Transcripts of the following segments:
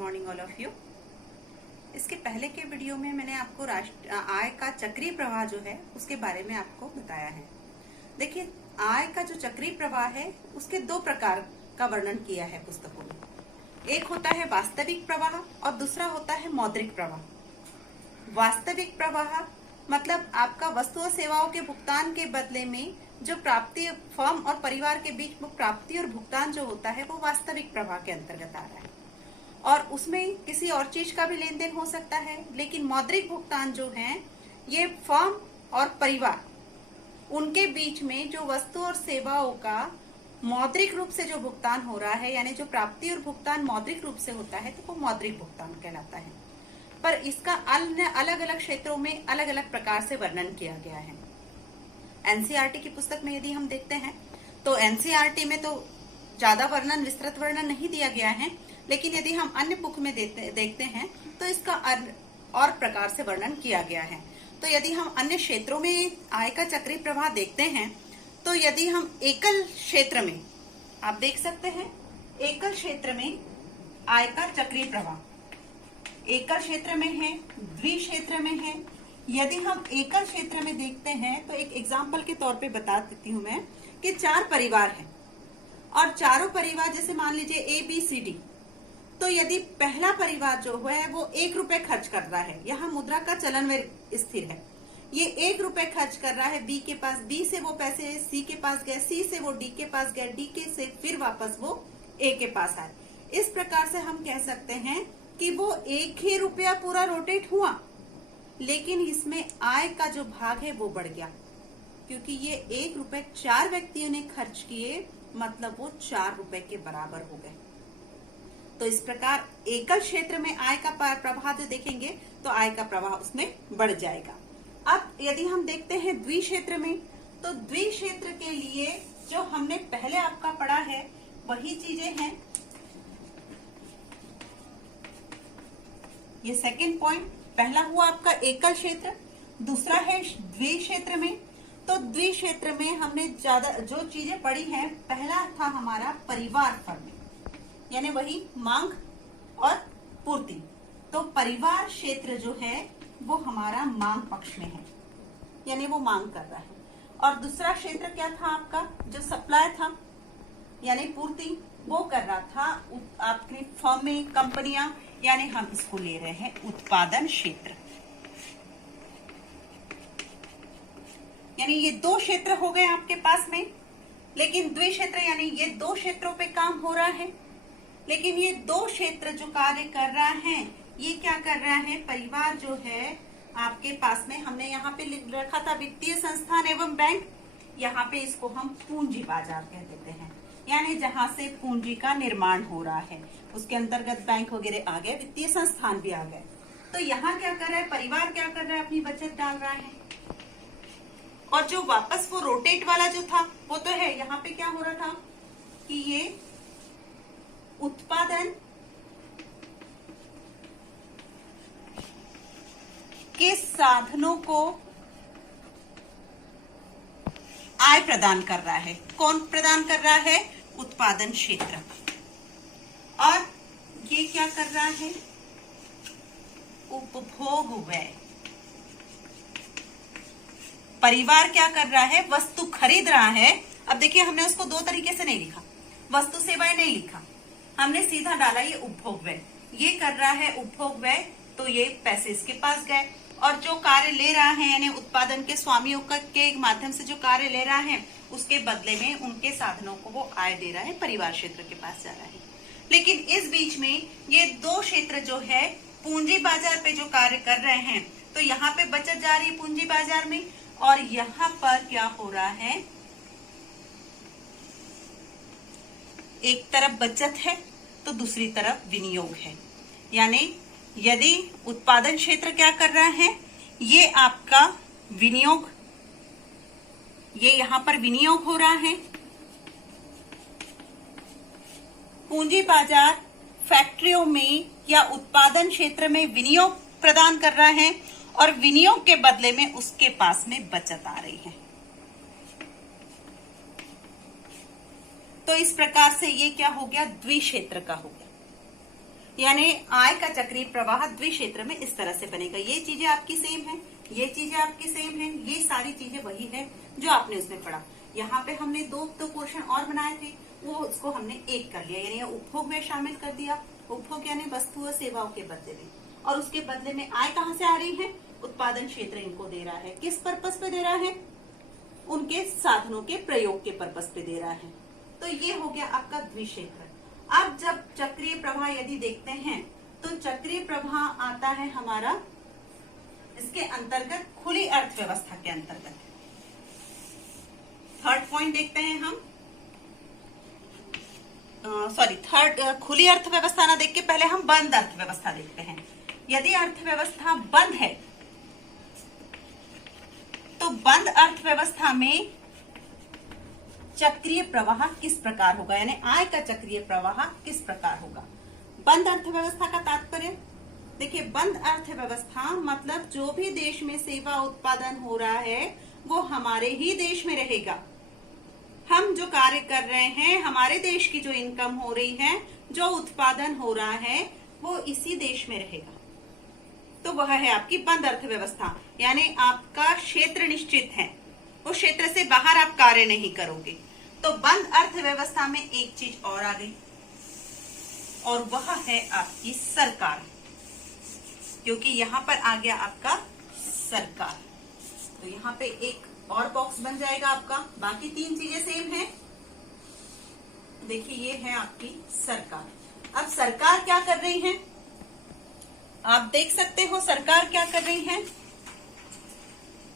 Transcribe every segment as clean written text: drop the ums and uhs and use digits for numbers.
Morning all of you. इसके पहले के वीडियो में मैंने आपको आय का चक्रीय प्रवाह जो है उसके बारे में आपको बताया है। देखिए, आय का जो चक्रीय प्रवाह है उसके दो प्रकार का वर्णन किया है पुस्तकों में। एक होता है वास्तविक प्रवाह और दूसरा होता है मौद्रिक प्रवाह। वास्तविक प्रवाह मतलब आपका वस्तु और सेवाओं के भुगतान के बदले में जो प्राप्ति फर्म और परिवार के बीच में प्राप्ति और भुगतान जो होता है वो वास्तविक प्रवाह के अंतर्गत आ रहा है, और उसमें किसी और चीज का भी लेन देन हो सकता है। लेकिन मौद्रिक भुगतान जो है ये फर्म और परिवार उनके बीच में जो वस्तु और सेवाओं का मौद्रिक रूप से जो भुगतान हो रहा है, यानी जो प्राप्ति और भुगतान मौद्रिक रूप से होता है तो वो मौद्रिक भुगतान कहलाता है। पर इसका अन्य अलग अलग क्षेत्रों में अलग अलग प्रकार से वर्णन किया गया है। एनसीईआरटी की पुस्तक में यदि हम देखते हैं तो एनसीईआरटी में तो ज्यादा वर्णन, विस्तृत वर्णन नहीं दिया गया है, लेकिन यदि हम अन्य बुक में देखते हैं तो इसका और प्रकार से वर्णन किया गया है। तो यदि हम अन्य क्षेत्रों में आय का चक्रीय प्रवाह देखते हैं तो यदि हम एकल क्षेत्र में, आप देख सकते हैं एकल क्षेत्र में आय का चक्रीय प्रवाह एकल क्षेत्र में है, द्विक्षेत्र में है। यदि हम एकल क्षेत्र में देखते हैं तो एक एग्जाम्पल के तौर पे बता देती हूं मैं कि 4 परिवार हैं और चारों परिवार जैसे मान लीजिए ABCD, तो यदि पहला परिवार जो है वो 1 रुपए खर्च कर रहा है, यहाँ मुद्रा का चलन में स्थिर है, ये 1 रुपए खर्च कर रहा है B के पास, B से वो पैसे C के पास गए, C से वो D के पास गए, D के से फिर वापस वो A के पास आए। इस प्रकार से हम कह सकते हैं कि वो 1 ही रुपया पूरा रोटेट हुआ, लेकिन इसमें आय का जो भाग है वो बढ़ गया, क्योंकि ये 1 रुपए 4 व्यक्तियों ने खर्च किए, मतलब वो 4 रुपए के बराबर हो गए। तो इस प्रकार एकल क्षेत्र में आय का प्रवाह जो देखेंगे तो आय का प्रवाह उसमें बढ़ जाएगा। अब यदि हम देखते हैं द्विक्षेत्र में, तो द्विक्षेत्र के लिए जो हमने पहले आपका पढ़ा है वही चीजें हैं। ये सेकंड पॉइंट, पहला हुआ आपका एकल क्षेत्र, दूसरा है द्विक्षेत्र में। तो द्विक्षेत्र में हमने ज्यादा जो चीजें पढ़ी हैं, पहला था हमारा परिवार फर्म, यानी वही मांग और पूर्ति। तो परिवार क्षेत्र जो है वो हमारा मांग पक्ष में है, यानी वो मांग कर रहा है। और दूसरा क्षेत्र क्या था आपका, जो सप्लाई था यानी पूर्ति, वो कर रहा था आपकी फर्म में कंपनियां, यानी हम इसको ले रहे हैं उत्पादन क्षेत्र। यानी ये 2 क्षेत्र हो गए आपके पास में, लेकिन द्विक्षेत्र यानी ये 2 क्षेत्रों पे काम हो रहा है। लेकिन ये 2 क्षेत्र जो कार्य कर रहा है ये क्या कर रहा है, परिवार जो है आपके पास में, हमने यहाँ पे लिख रखा था वित्तीय संस्थान एवं बैंक, यहाँ पे इसको हम पूंजी बाजार कह देते हैं, यानी जहां से पूंजी का निर्माण हो रहा है उसके अंतर्गत बैंक वगैरह आ गए, वित्तीय संस्थान भी आ गए। तो यहाँ क्या कर रहा है, परिवार क्या कर रहा है, अपनी बचत डाल रहा है। और जो वापस वो रोटेट वाला जो था वो तो है, यहाँ पे क्या हो रहा था कि ये उत्पादन के साधनों को आय प्रदान कर रहा है। कौन प्रदान कर रहा है, उत्पादन क्षेत्र। और ये क्या कर रहा है, उपभोग व्यय। परिवार क्या कर रहा है, वस्तु खरीद रहा है। अब देखिए, हमने उसको 2 तरीके से नहीं लिखा, वस्तु सेवाएं नहीं लिखा, हमने सीधा डाला ये उपभोग व्यय। ये कर रहा है उपभोग व्यय, तो ये पैसे इसके पास गए। और जो कार्य ले रहा है, यानी उत्पादन के स्वामियों के माध्यम से जो कार्य ले रहा है, उसके बदले में उनके साधनों को वो आय दे रहा है, परिवार क्षेत्र के पास जा रहा है। लेकिन इस बीच में ये 2 क्षेत्र जो है पूंजी बाजार पे जो कार्य कर रहे हैं, तो यहाँ पे बचत जा रही है पूंजी बाजार में, और यहाँ पर क्या हो रहा है, एक तरफ बचत है तो दूसरी तरफ विनियोग है। यानी यदि उत्पादन क्षेत्र क्या कर रहा है, ये आपका विनियोग, ये यहां पर विनियोग हो रहा है। पूंजी बाजार फैक्ट्रियों में या उत्पादन क्षेत्र में विनियोग प्रदान कर रहा है, और विनियोग के बदले में उसके पास में बचत आ रही है। तो इस प्रकार से ये क्या हो गया, द्विक्षेत्र का हो गया। यानी आय का चक्रीय प्रवाह द्विक्षेत्र में इस तरह से बनेगा। ये चीजें आपकी सेम है, ये चीजें आपकी सेम है, ये सारी चीजें वही है जो आपने उसमें पढ़ा। यहाँ पे हमने दो पोर्शन और बनाए थे, वो उसको हमने एक कर लिया, यानी उपभोग में शामिल कर दिया। उपभोग यानी वस्तु और सेवाओं के बदले में, और उसके बदले में आय कहाँ से आ रही है? उत्पादन क्षेत्र इनको दे रहा है। किस पर्पस पे दे रहा है? उनके साधनों के प्रयोग के पर्पस पे दे रहा है। तो ये हो गया आपका द्विक्षेत्र। अब जब चक्रीय प्रवाह यदि देखते हैं तो चक्रीय प्रवाह आता है हमारा इसके अंतर्गत खुली अर्थव्यवस्था के अंतर्गत। थर्ड पॉइंट देखते हैं हम, थर्ड खुली अर्थव्यवस्था ना देख के पहले हम बंद अर्थव्यवस्था देखते हैं। यदि अर्थव्यवस्था बंद है तो बंद अर्थव्यवस्था में चक्रीय प्रवाह किस प्रकार होगा, यानी आय का चक्रीय प्रवाह किस प्रकार होगा। बंद अर्थव्यवस्था का तात्पर्य देखिए, बंद अर्थव्यवस्था मतलब जो भी देश में सेवा उत्पादन हो रहा है वो हमारे ही देश में रहेगा। हम जो कार्य कर रहे हैं, हमारे देश की जो इनकम हो रही है, जो उत्पादन हो रहा है वो इसी देश में रहेगा। तो वह है आपकी बंद अर्थव्यवस्था, यानी आपका क्षेत्र निश्चित है, उस क्षेत्र से बाहर आप कार्य नहीं करोगे। तो बंद अर्थव्यवस्था में एक चीज और आ गई, और वह है आपकी सरकार, क्योंकि यहां पर आ गया आपका सरकार। तो यहां पे एक और बॉक्स बन जाएगा आपका। बाकी तीन चीजें सेम है। देखिए ये है आपकी सरकार। अब सरकार क्या कर रही है, आप देख सकते हो सरकार क्या कर रही है।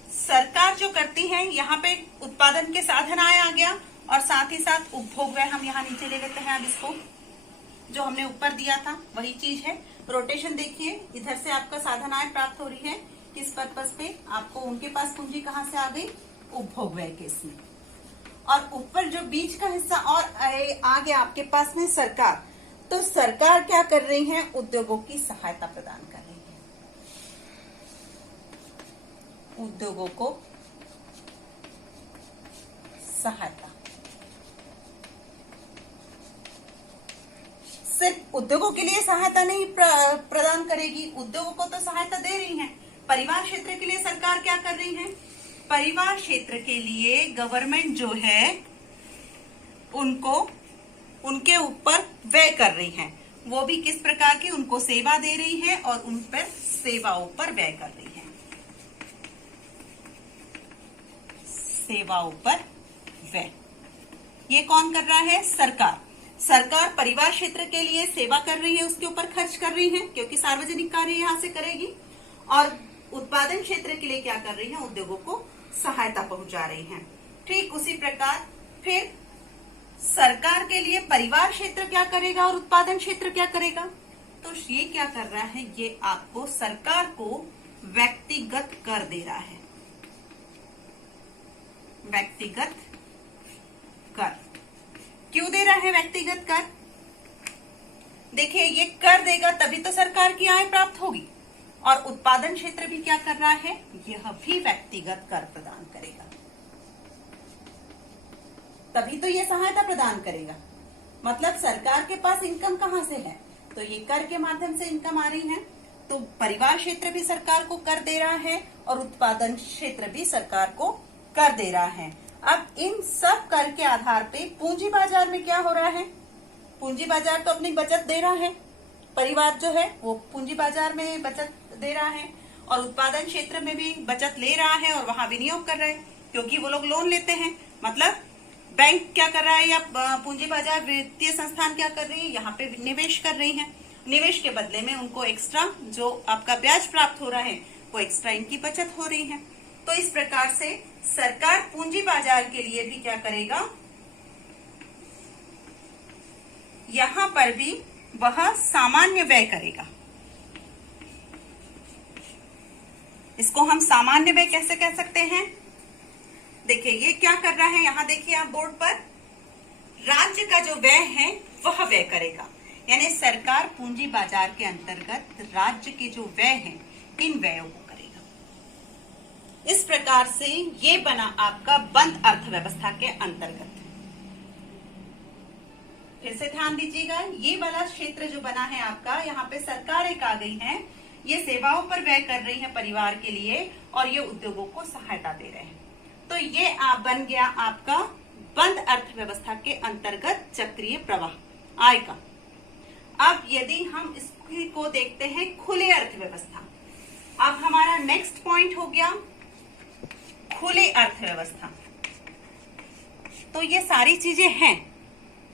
सरकार जो करती है, यहाँ पे उत्पादन के साधन आय आ गया, और साथ ही साथ उपभोग व्यय हम यहाँ नीचे ले लेते हैं। अब इसको जो हमने ऊपर दिया था वही चीज है। रोटेशन देखिए, इधर से आपका साधन आय प्राप्त हो रही है, किस पर्पस पे? आपको उनके पास पूंजी कहाँ से आ गई? उपभोग व्यय के इसमें। और ऊपर जो बीच का हिस्सा और आ गया आपके पास में सरकार। तो सरकार क्या कर रही है? उद्योगों की सहायता प्रदान कर रही है, उद्योगों को सहायता। सिर्फ उद्योगों के लिए सहायता नहीं प्रदान करेगी, उद्योगों को तो सहायता दे रही है। परिवार क्षेत्र के लिए सरकार क्या कर रही है? परिवार क्षेत्र के लिए गवर्नमेंट जो है उनको उनके ऊपर व्यय कर रही है। वो भी किस प्रकार की? उनको सेवा दे रही है और उन पर सेवाओं पर व्यय कर रही है, सेवाओं पर व्यय। ये कौन कर रहा है? सरकार। सरकार परिवार क्षेत्र के लिए सेवा कर रही है, उसके ऊपर खर्च कर रही है, क्योंकि सार्वजनिक कार्य यहां से करेगी। और उत्पादन क्षेत्र के लिए क्या कर रही है? उद्योगों को सहायता पहुंचा रही है। ठीक उसी प्रकार फिर सरकार के लिए परिवार क्षेत्र क्या करेगा और उत्पादन क्षेत्र क्या करेगा? तो ये क्या कर रहा है? ये आपको सरकार को व्यक्तिगत कर दे रहा है, व्यक्तिगत कर। क्यों दे रहा है व्यक्तिगत कर? देखिए ये कर देगा तभी तो सरकार की आय प्राप्त होगी। और उत्पादन क्षेत्र भी क्या कर रहा है? यह भी व्यक्तिगत कर प्रदान करेगा, तभी तो ये सहायता प्रदान करेगा। मतलब सरकार के पास इनकम कहां से है? तो ये कर के माध्यम से इनकम आ रही है। तो परिवार क्षेत्र भी सरकार को कर दे रहा है और उत्पादन क्षेत्र भी सरकार को कर दे रहा है। अब इन सब कर के आधार पे पूंजी बाजार में क्या हो रहा है? पूंजी बाजार तो अपनी बचत दे रहा है, परिवार जो है वो पूंजी बाजार में बचत दे रहा है, और उत्पादन क्षेत्र में भी बचत ले रहा है और वहां विनियोग कर रहे हैं, क्योंकि वो लोग लोन लेते हैं। मतलब बैंक क्या कर रहा है या पूंजी बाजार वित्तीय संस्थान क्या कर रही है? यहाँ पे निवेश कर रही है। निवेश के बदले में उनको एक्स्ट्रा जो आपका ब्याज प्राप्त हो रहा है वो एक्स्ट्रा इनकी बचत हो रही है। तो इस प्रकार से सरकार पूंजी बाजार के लिए भी क्या करेगा? यहां पर भी वह सामान्य व्यय करेगा। इसको हम सामान्य व्यय कैसे कह सकते हैं? देखिए ये क्या कर रहा है, यहां देखिए आप बोर्ड पर, राज्य का जो व्यय है वह व्यय करेगा। यानी सरकार पूंजी बाजार के अंतर्गत राज्य के जो व्यय हैं इन व्ययों को करेगा। इस प्रकार से ये बना आपका बंद अर्थव्यवस्था के अंतर्गत। फिर से ध्यान दीजिएगा, ये वाला क्षेत्र जो बना है आपका, यहाँ पे सरकार एक आ गई है, ये सेवाओं पर व्यय कर रही है परिवार के लिए, और ये उद्योगों को सहायता दे रहे हैं। तो ये आप बन गया आपका बंद अर्थव्यवस्था के अंतर्गत चक्रीय प्रवाह आय का। अब यदि हम इसको देखते हैं खुली अर्थव्यवस्था, अब हमारा नेक्स्ट पॉइंट हो गया खुली अर्थव्यवस्था। तो ये सारी चीजें हैं,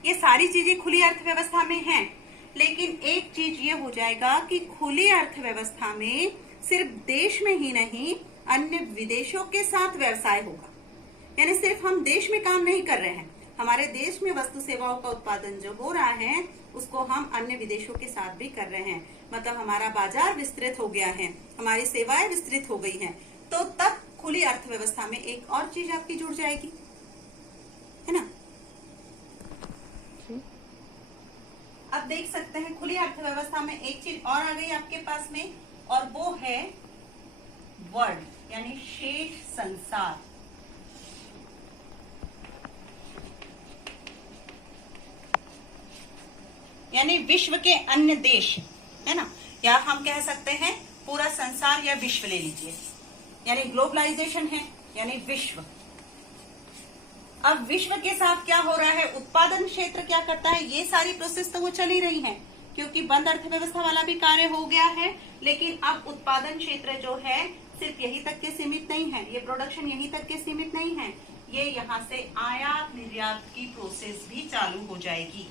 ये सारी चीजें खुली अर्थव्यवस्था में हैं, लेकिन एक चीज ये हो जाएगा कि खुली अर्थव्यवस्था में सिर्फ देश में ही नहीं, अन्य विदेशों के साथ व्यवसाय होगा। यानी सिर्फ हम देश में काम नहीं कर रहे हैं, हमारे देश में वस्तु सेवाओं का उत्पादन जो हो रहा है उसको हम अन्य विदेशों के साथ भी कर रहे हैं। मतलब हमारा बाजार विस्तृत हो गया है, हमारी सेवाएं विस्तृत हो गई हैं। तो तब खुली अर्थव्यवस्था में एक और चीज आपकी जुड़ जाएगी, है ना। अब देख सकते हैं खुली अर्थव्यवस्था में एक चीज और आ गई आपके पास में, और वो है वर्ल्ड यानी शेष संसार। यानी विश्व के अन्य देश, है ना, या हम कह सकते हैं पूरा संसार या विश्व ले लीजिए, यानी ग्लोबलाइजेशन है, यानी विश्व। अब विश्व के साथ क्या हो रहा है, उत्पादन क्षेत्र क्या करता है, ये सारी प्रोसेस तो वो चल ही रही है, क्योंकि बंद अर्थव्यवस्था वाला भी कार्य हो गया है। लेकिन अब उत्पादन क्षेत्र जो है सिर्फ यहीं तक के सीमित नहीं है, ये प्रोडक्शन यहीं तक के सीमित नहीं है, ये यहाँ से आयात निर्यात की प्रोसेस भी चालू हो जाएगी।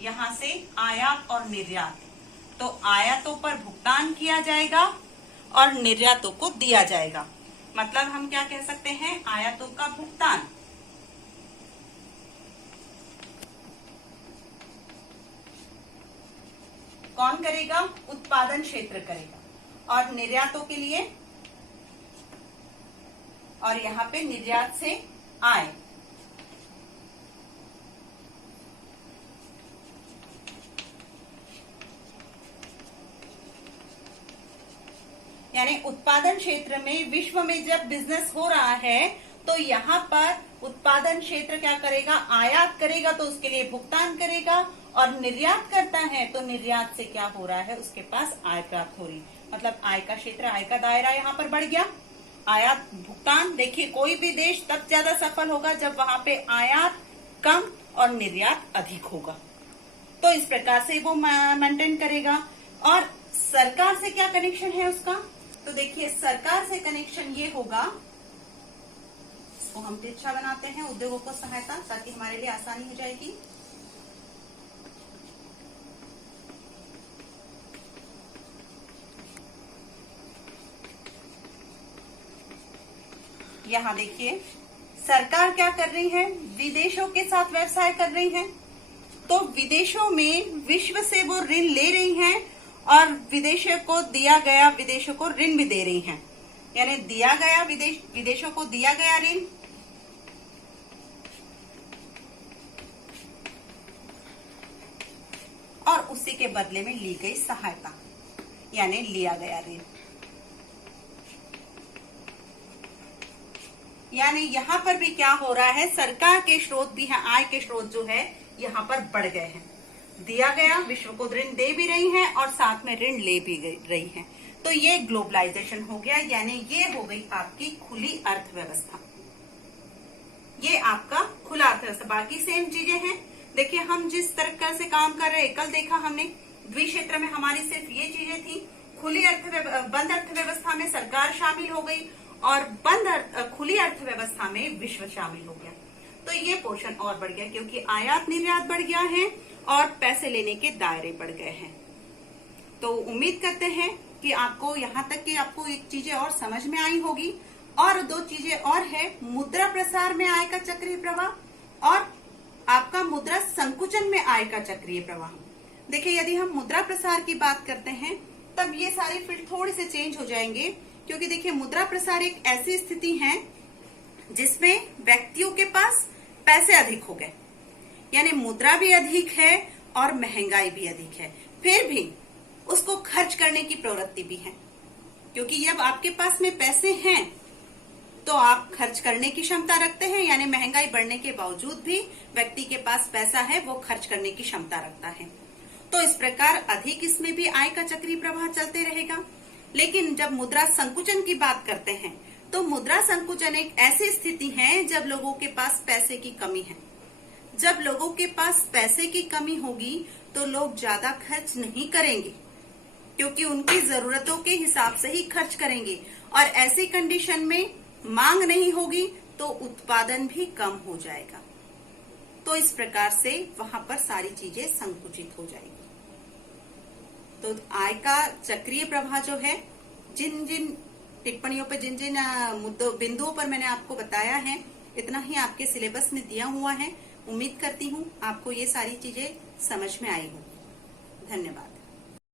यहाँ से आयात और निर्यात, तो आयातों पर भुगतान किया जाएगा और निर्यातों को दिया जाएगा। मतलब हम क्या कह सकते हैं, आयातों का भुगतान कौन करेगा, उत्पादन क्षेत्र करेगा, और निर्यातों के लिए, और यहाँ पे निर्यात से आय, यानी उत्पादन क्षेत्र में विश्व में जब बिजनेस हो रहा है तो यहाँ पर उत्पादन क्षेत्र क्या करेगा, आयात करेगा तो उसके लिए भुगतान करेगा, और निर्यात करता है तो निर्यात से क्या हो रहा है, उसके पास आय प्राप्त हो रही। मतलब आय का क्षेत्र, आय का दायरा यहाँ पर बढ़ गया। आयात भुगतान, देखिए कोई भी देश तब ज्यादा सफल होगा जब वहां पे आयात कम और निर्यात अधिक होगा। तो इस प्रकार से वो मेंटेन करेगा। और सरकार से क्या कनेक्शन है उसका, तो देखिए सरकार से कनेक्शन ये होगा, इसको हम तिरछा बनाते हैं, उद्योगों को सहायता, ताकि हमारे लिए आसानी हो जाएगी। यहाँ देखिए सरकार क्या कर रही है, विदेशों के साथ व्यवसाय कर रही है, तो विदेशों में विश्व से वो ऋण ले रही हैं और विदेशों को दिया गया विदेशों को ऋण भी दे रही हैं। यानी दिया गया विदेशों को दिया गया ऋण, और उसी के बदले में ली गई सहायता, यानी लिया गया ऋण। यानी यहाँ पर भी क्या हो रहा है, सरकार के स्रोत भी है, आय के स्रोत जो है यहाँ पर बढ़ गए हैं। दिया गया, विश्व को ऋण दे भी रही हैं और साथ में ऋण ले भी रही हैं। तो ये ग्लोबलाइजेशन हो गया, यानी ये हो गई आपकी खुली अर्थव्यवस्था। ये आपका खुला अर्थव्यवस्था। बाकी सेम चीजें हैं। देखिए हम जिस तरह से काम कर रहे हैं, कल देखा हमने द्विक्षेत्र में हमारी सिर्फ ये चीजें थी। खुली बंद अर्थव्यवस्था में सरकार शामिल हो गई और खुली अर्थव्यवस्था में विश्व शामिल हो गया। तो ये पोर्शन और बढ़ गया, क्योंकि आयात निर्यात बढ़ गया है और पैसे लेने के दायरे बढ़ गए हैं। तो उम्मीद करते हैं कि आपको यहाँ तक कि आपको एक चीजें और समझ में आई होगी। और दो चीजें और है, मुद्रा प्रसार में आय का चक्रीय प्रवाह और आपका मुद्रा संकुचन में आय का चक्रीय प्रवाह। देखिए यदि हम मुद्रा प्रसार की बात करते हैं तब ये सारे फील्ड थोड़े से चेंज हो जाएंगे, क्योंकि देखिए मुद्रा प्रसार एक ऐसी स्थिति है जिसमें व्यक्तियों के पास पैसे अधिक हो गए, यानी मुद्रा भी अधिक है और महंगाई भी अधिक है, फिर भी उसको खर्च करने की प्रवृत्ति भी है। क्योंकि जब आपके पास में पैसे हैं तो आप खर्च करने की क्षमता रखते हैं, यानी महंगाई बढ़ने के बावजूद भी व्यक्ति के पास पैसा है, वो खर्च करने की क्षमता रखता है। तो इस प्रकार अधिक इसमें भी आय का चक्रीय प्रवाह चलते रहेगा। लेकिन जब मुद्रा संकुचन की बात करते हैं तो मुद्रा संकुचन एक ऐसी स्थिति है जब लोगों के पास पैसे की कमी है। जब लोगों के पास पैसे की कमी होगी तो लोग ज्यादा खर्च नहीं करेंगे, क्योंकि उनकी जरूरतों के हिसाब से ही खर्च करेंगे, और ऐसी कंडीशन में मांग नहीं होगी तो उत्पादन भी कम हो जाएगा। तो इस प्रकार से वहां पर सारी चीजें संकुचित हो जाएगी। तो आय का चक्रीय प्रवाह जो है, जिन जिन टिप्पणियों पर, जिन जिन बिंदुओं पर मैंने आपको बताया है, इतना ही आपके सिलेबस में दिया हुआ है। उम्मीद करती हूँ आपको ये सारी चीजें समझ में आई होगी। धन्यवाद।